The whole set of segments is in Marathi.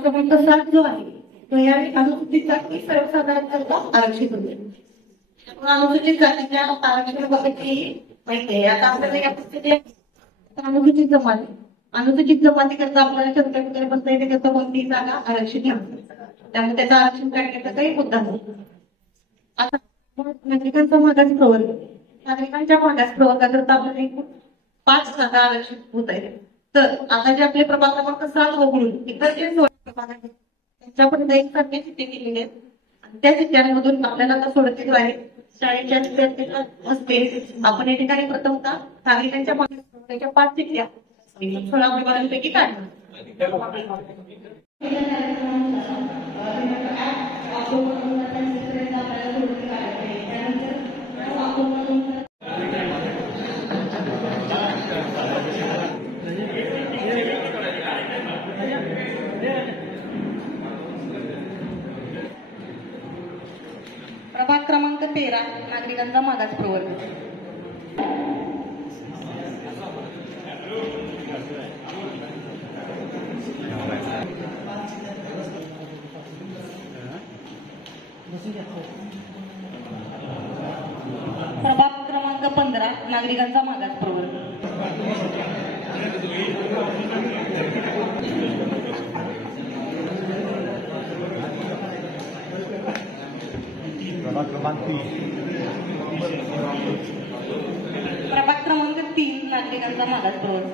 क्रमांक 7 जो आहे तो यावेळी अनुसूचित जाती सर्वसाधारण आरक्षित होते. अनुसूचित जातीच्या आरक्षणाबाबतची माहिती आहे. आता आपल्याला या पुस्तकात अनुसूचित जमाती करता आपल्याला छत्रपती पंचायती करता कोणतीही जागा आरक्षित नाही, त्यामुळे त्याचं आरक्षण करण्याचा काही मुद्दा नाही. आता नागरिकांचा मागास प्रवर्ग, नागरिकांच्या मागास प्रवर्गाकरता आपल्याला एकूण 5 जागा आरक्षित होत आहेत. तर आता जे आपले प्रभाग क्रमांक 7 वगळून इतर जे 16 प्रभाग आहेत त्यांच्यापर्यंत एक सारखे चिठ्ठे केलेले आहेत आणि त्या चिठ्ठ्यांमधून आपल्याला आता सोडतीद्वारे शाळेच्या विद्यार्थ्यांना हस्ते आपण या ठिकाणी प्रथमतः नागरिकांच्या मागास प्रवर्गाच्या 5 चिठ्ठ्या 16 प्रभागांपैकी काढणार. प्रभाग क्रमांक 13 नागरिकांचा मागास प्रवर्ग. प्रभाग क्रमांक 15 नागरिकांचा मागास प्रवर्ग. प्रभाग क्रमांक 3 नागरिकांचा मागास प्रवर्ग.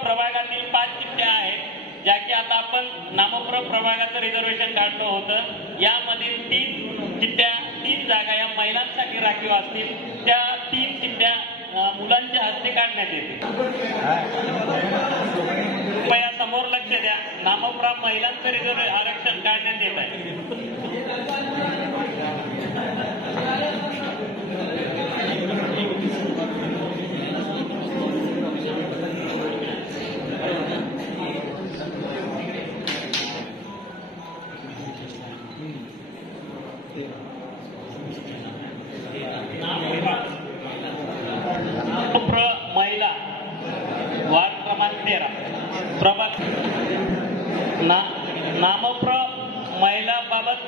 प्रभागातील 5 चिठ्ठ्या आहेत ज्या की आता आपण नामप्र प्रभागाचं रिझर्वेशन काढलं होतं. यामधील 3 जागा या महिलांसाठी राखीव असतील. त्या 3 चिठ्ठ्या मुलांच्या हस्ते काढण्यात येतील. कृपया समोर लक्ष द्या. नामप्र महिलांचं रिझर्वेशन आरक्षण काढण्यात येत आहे. महिला वार्ड क्रमांक 13 प्रभाग नामप्र महिला बाबत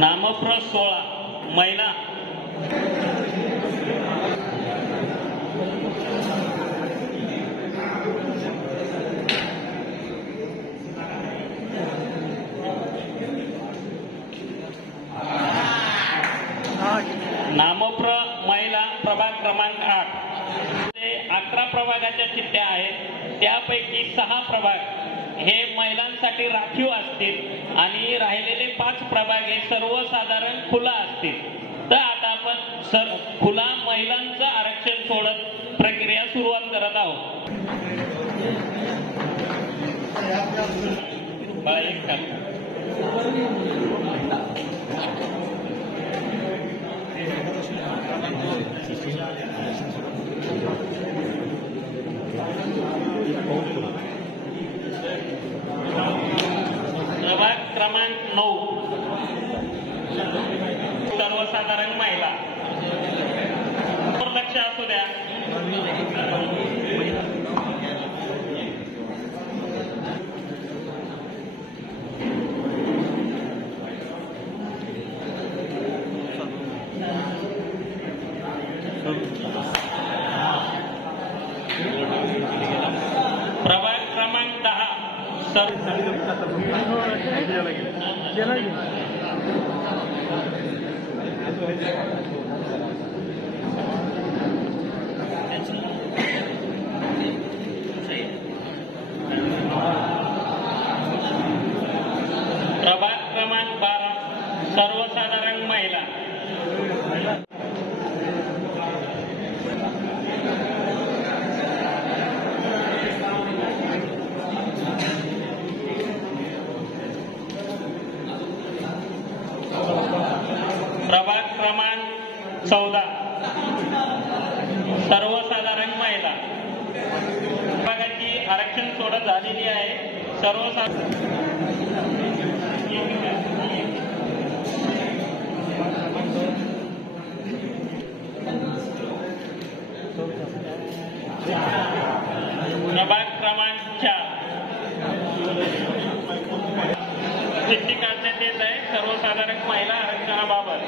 नामप्र 16 महिला नामप्र महिला प्रभाग क्रमांक 8 ते 11 प्रभागाच्या चिठ्ठ्या आहेत. त्यापैकी 6 प्रभाग हे महिलांसाठी राखीव असतील आणि राहिलेले 5 प्रभाग हे सर्वसाधारण खुला असतील. तर आता आपण खुला महिलांचं आरक्षण सोडत प्रक्रिया सुरुवात करत आहोत. प्रभाग क्रमांक 9 सर्वसाधारण महिला. लक्ष असू द्या. प्रभाग क्रमांक 10 सर प्रभाग क्रमांक 12 सर्वसाधारण महिला. प्रभाग क्रमांक 14 सर्वसाधारण महिला. विभागाची आरक्षण सोडत झालेली आहे. प्रभाग क्रमांक 4 चिठ्ठी काढण्यात येत आहे सर्वसाधारण महिला आरक्षणाबाबत.